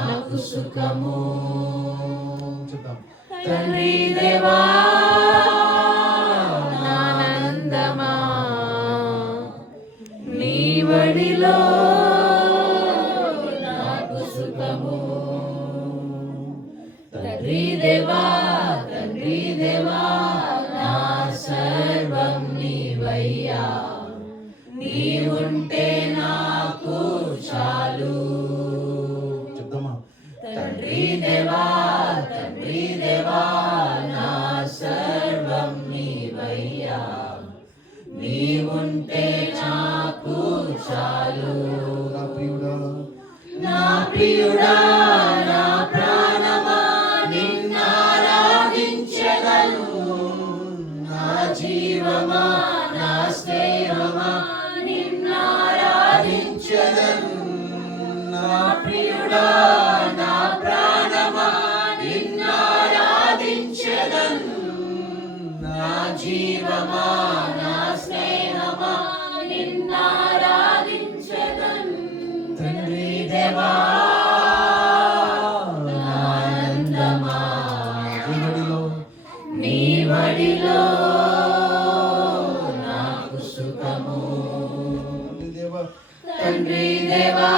నాకు సుఖము తండ్రి దేవా ఆనందమా నీ వడిలో నాకు సుఖము తండ్రి దేవా నా సర్వం నీవయ్యా నీవుంటే నాకు చాలు తండ్రి దేవా నా సర్వం నీవయ్యా నీవుంటే నాకు చాలు నా ప్రియుడా నా ప్రాణమా నిన్నారాధించెదను నా జీవమా నా స్నేహమా నిన్నారాధించెదను నా ప్రియుడా నా ప్రాణమా నిన్నారాధించెదను నా జీవమా నా స్నేహమా నిన్నారాధించెదను తండ్రి దేవా ఆనందమా నీ వడిలో నాకు సుఖము తండ్రి దేవా